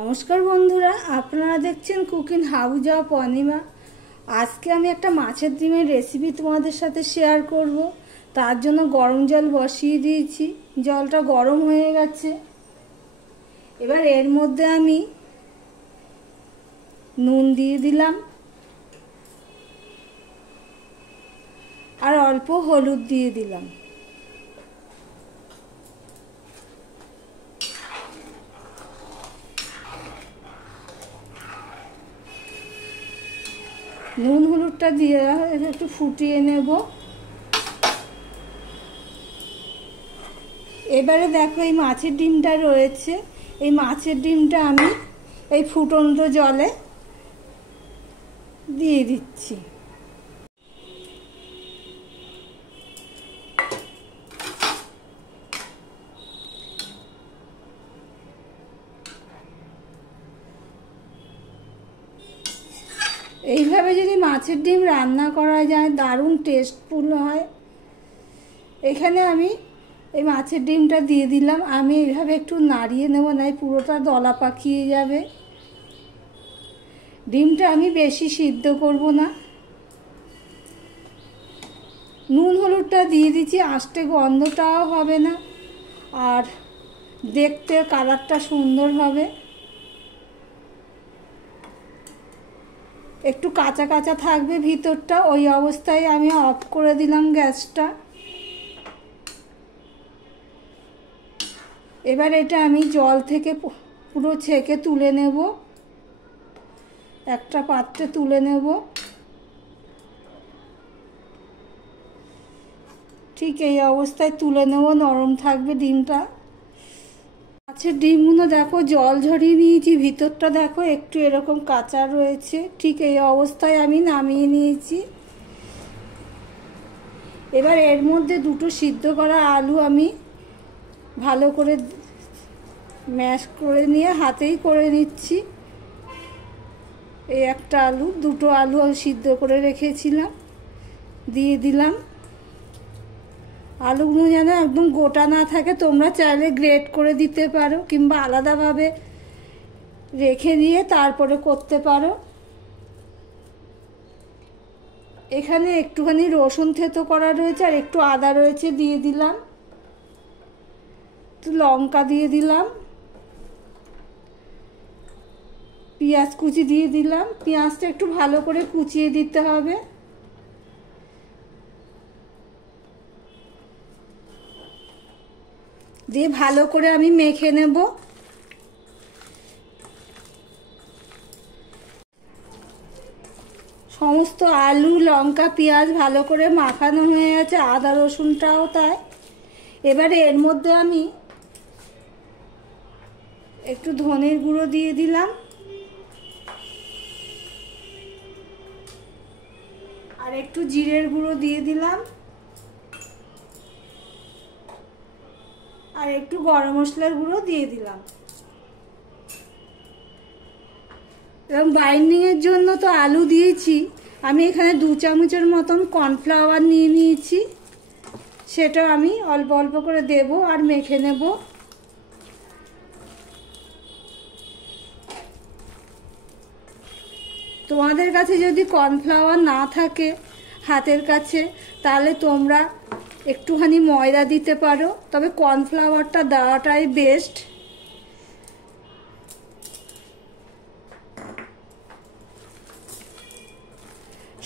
নমস্কার বন্ধুরা, আপনারা দেখছেন কুকিং হাউস অফ অনিমা। আজকে আমি একটা মাছের ডিমের রেসিপি তোমাদের সাথে শেয়ার করব। তার জন্য গরম জল বসিয়ে দিয়েছি, জলটা গরম হয়ে গেছে। এবার এর মধ্যে আমি নুন দিয়ে দিলাম আর অল্প হলুদ দিয়ে দিলাম। নুন হলুদটা দিয়ে একটু ফুটিয়ে নেব। এবারে দেখো, এই মাছের ডিমটা রয়েছে, এই মাছের ডিমটা আমি এই ফুটন্ত জলে দিয়ে দিচ্ছি। এইভাবে যদি মাছের ডিম রান্না করা যায় দারুণ টেস্টফুল হয়। এখানে আমি এই মাছের ডিমটা দিয়ে দিলাম। আমি এইভাবে একটু নাড়িয়ে নেব, নাই পুরোটা দলা পাকিয়ে যাবে। ডিমটা আমি বেশি সিদ্ধ করব না। নুন হলুদটা দিয়ে দিচ্ছি, আস্তে গন্ধটাও হবে না আর দেখতে কালারটা সুন্দর হবে। একটু কাঁচা কাঁচা থাকবে ভিতরটা, ওই অবস্থায় আমি অফ করে দিলাম গ্যাসটা। এবার এটা আমি জল থেকে পুরো ছেঁকে তুলে নেব, একটা পাত্রে তুলে নেব। ঠিক এই অবস্থায় তুলে নেব, নরম থাকবে ডিমটা। মাছের ডিমগুলো দেখো জল ঝরিয়ে নিয়েছি, ভিতরটা দেখো একটু এরকম কাঁচা রয়েছে। ঠিক এই অবস্থায় আমি নামিয়ে নিয়েছি। এবার এর মধ্যে দুটো সিদ্ধ করা আলু আমি ভালো করে ম্যাশ করে নিয়ে হাতেই করে নিচ্ছি। এই একটা আলু, দুটো আলু সিদ্ধ করে রেখেছিলাম, দিয়ে দিলাম। আলুগুলো যেন একদম গোটা না থাকে, তোমরা চাইলে গ্রেট করে দিতে পারো কিংবা আলাদাভাবে রেখে দিয়ে তারপরে করতে পারো। এখানে একটুখানি রসুন থেতো করা রয়েছে আর একটু আদা রয়েছে, দিয়ে দিলাম। একটু লঙ্কা দিয়ে দিলাম, পেঁয়াজ কুচি দিয়ে দিলাম। পেঁয়াজটা একটু ভালো করে কুচিয়ে দিতে হবে। দিয়ে ভালো করে আমি মেখে নেব। সমস্ত আলু লঙ্কা পেঁয়াজ ভালো করে মাখানো হয়ে গেছে, আদা রসুনটাও তাই। এবারে এর মধ্যে আমি একটু ধনের গুঁড়ো দিয়ে দিলাম আর একটু জিরের গুঁড়ো দিয়ে দিলাম আর একটু গরম মশলার গুঁড়ো দিয়ে দিলাম। এবং বাইন্ডিংয়ের জন্য তো আলু দিয়েছি, আমি এখানে 2 চামচের মতন কর্নফ্লাওয়ার নিয়ে নিয়েছি, সেটা আমি অল্প অল্প করে দেব আর মেখে নেব। তোমাদের কাছে যদি কর্নফ্লাওয়ার না থাকে হাতের কাছে, তাহলে তোমরা একটুখানি ময়দা দিতে পারো, তবে কর্নফ্লাওয়ারটা দেওয়াটাই বেস্ট।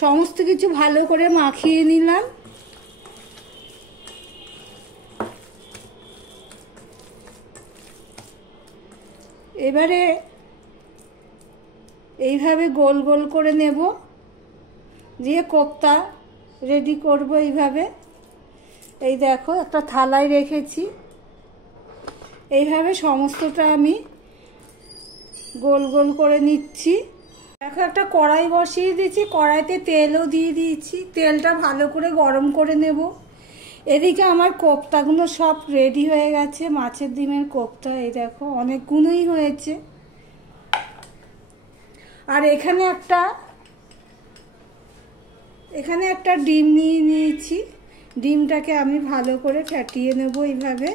সমস্ত কিছু ভালো করে মাখিয়ে নিলাম। এবারে এইভাবে গোল গোল করে নেব, দিয়ে কোপ্তা রেডি করব এইভাবে। এই দেখো একটা থালায় রেখেছি, এইভাবে সমস্তটা আমি গোল গোল করে নিচ্ছি। দেখো একটা কড়াই বসিয়ে দিয়েছি, কড়াইতে তেলও দিয়ে দিয়েছি, তেলটা ভালো করে গরম করে নেব। এদিকে আমার কোপ্তাগুলো সব রেডি হয়ে গেছে, মাছের ডিমের কোপ্তা। এই দেখো অনেকগুলোই হয়েছে। আর এখানে একটা ডিম নিয়ে নিয়েছি, ডিমটাকে আমি ভালো করে ফেটিয়ে নেব এইভাবে।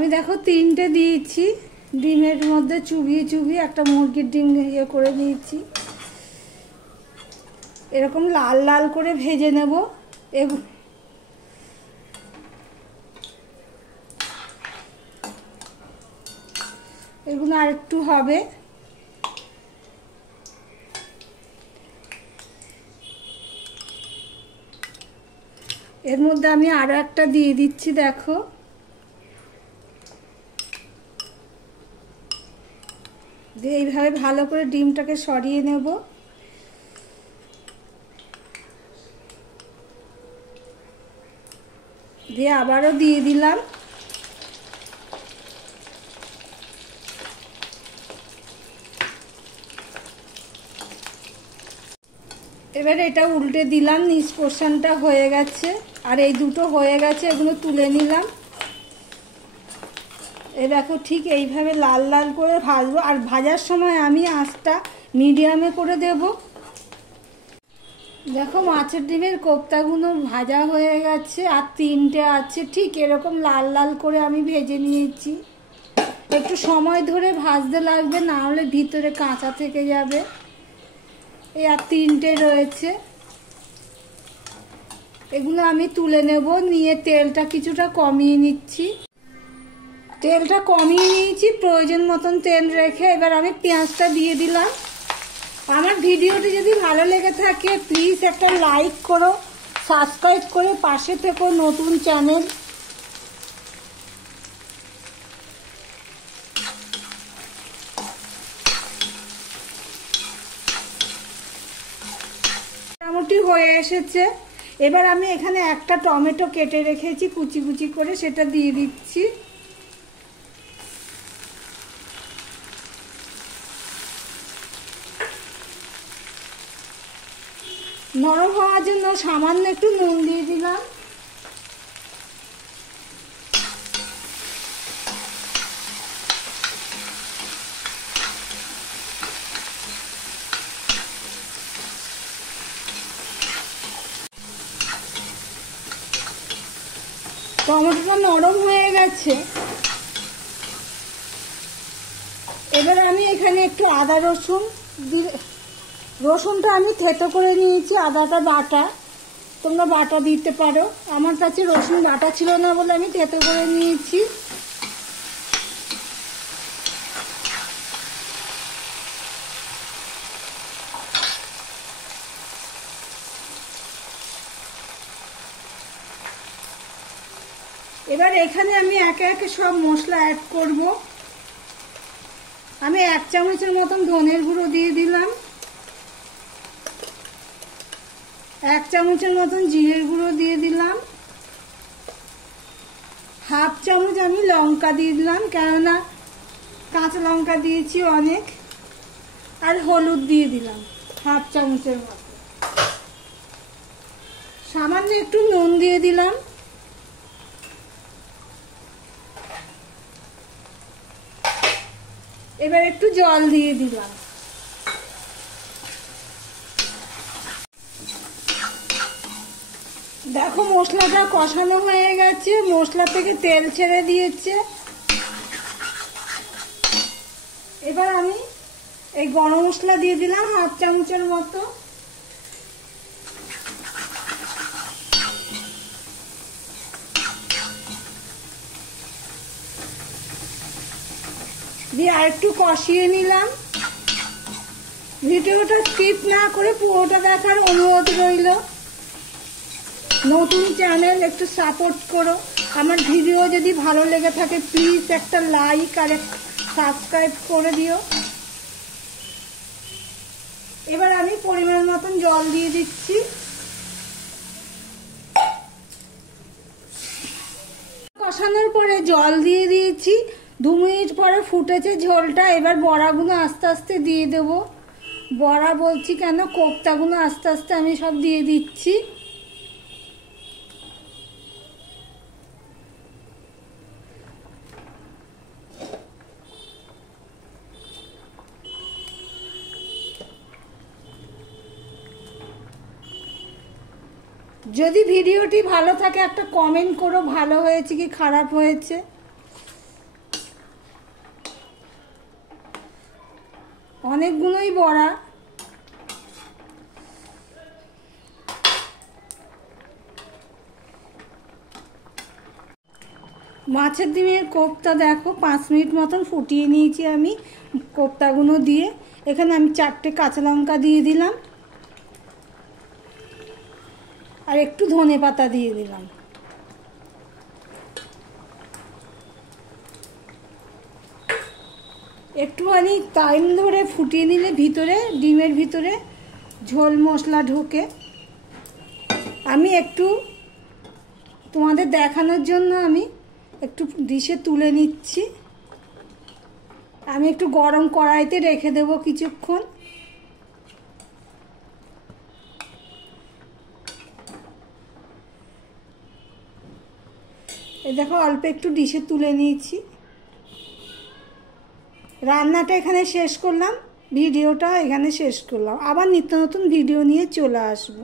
আমি দেখো 3টে দিয়েছি, ডিমের মধ্যে চুবিয়ে চুবিয়ে একটা মুরগির ডিম ইয়ে করে নিয়েছি। এরকম লাল লাল করে ভেজে নেব। এগুলো আর একটু হবে। এর মধ্যে আমি আরো একটা দিয়ে দিচ্ছি, দেখো। দিয়ে এইভাবে ভালো করে ডিমটাকে সরিয়ে নেব। দিয়ে আবারও দিয়ে দিলাম। এবার এটা উল্টে দিলাম, নিচ পোর্শনটা হয়ে গেছে আর এই দুটো হয়ে গেছে, এগুলো তুলে নিলাম। এই দেখো ঠিক এইভাবে লাল লাল করে ভাজবো, আর ভাজার সময় আমি আঁচটা মিডিয়ামে করে দেব। দেখো মাছের ডিমের কোপ্তাগুলো ভাজা হয়ে গেছে, আর 3টে আছে। ঠিক এরকম লাল লাল করে আমি ভেজে নিয়েছি। একটু সময় ধরে ভাজতে লাগবে, না হলে ভিতরে কাঁচা থেকে যাবে। এই আর 3টে রয়েছে, এগুলো আমি তুলে নেব। নিয়ে তেলটা কিছুটা কমিয়ে নিচ্ছি। তেলটা কমিয়ে নিয়েছি, প্রয়োজন মতন তেল রেখে এবার আমি পেঁয়াজটা দিয়ে দিলাম। আমার ভিডিওটি যদি ভালো লেগে থাকে প্লিজ একটা লাইক করো, সাবস্ক্রাইব করে পাশে থেকো, নতুন চ্যানেল। মোটামুটি হয়ে এসেছে। এবার আমি এখানে একটা টমেটো কেটে রেখেছি কুচি কুচি করে, সেটা দিয়ে দিচ্ছি। নরম হওয়ার জন্য সামান্য একটু নুন দিয়ে দিলাম। টমেটোটা নরম হয়ে গেছে। এবার আমি এখানে একটু আদা রসুন রসুনটা আমি থেতো করে নিয়েছি, আদাটা বাটা। তোমরা বাটা দিতে পারো, আমার কাছে রসুন বাটা ছিল না বলে আমি থেতো করে নিয়েছি। এবার এখানে আমি একে একে সব মশলা অ্যাড করব। আমি 1 চামচের মতন ধনের গুঁড়ো দিয়ে দিলাম, 1 চামচের মতন জিরের গুঁড়ো দিয়ে দিলাম, 1/2 চামচ আমি লঙ্কা দিয়ে দিলাম, কেননা কাঁচা লঙ্কা দিয়েছি অনেক। আর হলুদ দিয়ে দিলাম 1/2 চামচের মতো। সামান্য একটু নুন দিয়ে দিলাম। এবার একটু জল দিয়ে দিলাম। দেখো মশলাটা কষানো হয়ে গেছে, মশলা থেকে তেল ছেড়ে দিয়েছে। এবার আমি এই গরম মশলা দিয়ে দিলাম 1/2 চামচের মতো। দিয়ে আর একটু কষিয়ে নিলাম। ভিডিওটা স্কিপ না করে পুরোটা দেখার অনুরোধ রইল। নতুন চ্যানেল, একটু সাপোর্ট করো। আমার ভিডিও যদি ভালো লেগে থাকে প্লিজ একটা লাইক আর সাবস্ক্রাইব করে দিও। এবার আমি পরিমাণ মতন জল দিয়ে দিচ্ছি। কষানোর পরে জল দিয়ে দিয়েছি, 2 মিনিট পরে ফুটেছে ঝোলটা। এবার বড়াগুলো আস্তে আস্তে দিয়ে দেবো। বড়া বলছি কেন, কোপ্তাগুলো আস্তে আস্তে আমি সব দিয়ে দিচ্ছি। যদি ভিডিওটি ভালো থাকে একটা কমেন্ট করো, ভালো হয়েছে কি খারাপ হয়েছে। অনেকগুলোই বড়া। মাছের ডিমের কোপ্তা দেখো 5 মিনিট মতন ফুটিয়ে নিয়েছি আমি কোপ্তাগুলো দিয়ে। এখানে আমি 4টে কাঁচা লঙ্কা দিয়ে দিলাম আর একটু ধনেপাতা দিয়ে দিলাম। একটুখানি টাইম ধরে ফুটিয়ে নিলে ভিতরে ডিমের ভিতরে ঝোল মশলা ঢোকে। আমি একটু তোমাদের দেখানোর জন্য আমি একটু ডিশে তুলে নিচ্ছি। আমি একটু গরম কড়াইতে রেখে দেবো কিছুক্ষণ। এই দেখো অল্প একটু ডিশে তুলে নিয়েছি। রান্নাটা এখানে শেষ করলাম, ভিডিওটা এখানে শেষ করলাম। আবার নিত্য নতুন ভিডিও নিয়ে চলে আসবো।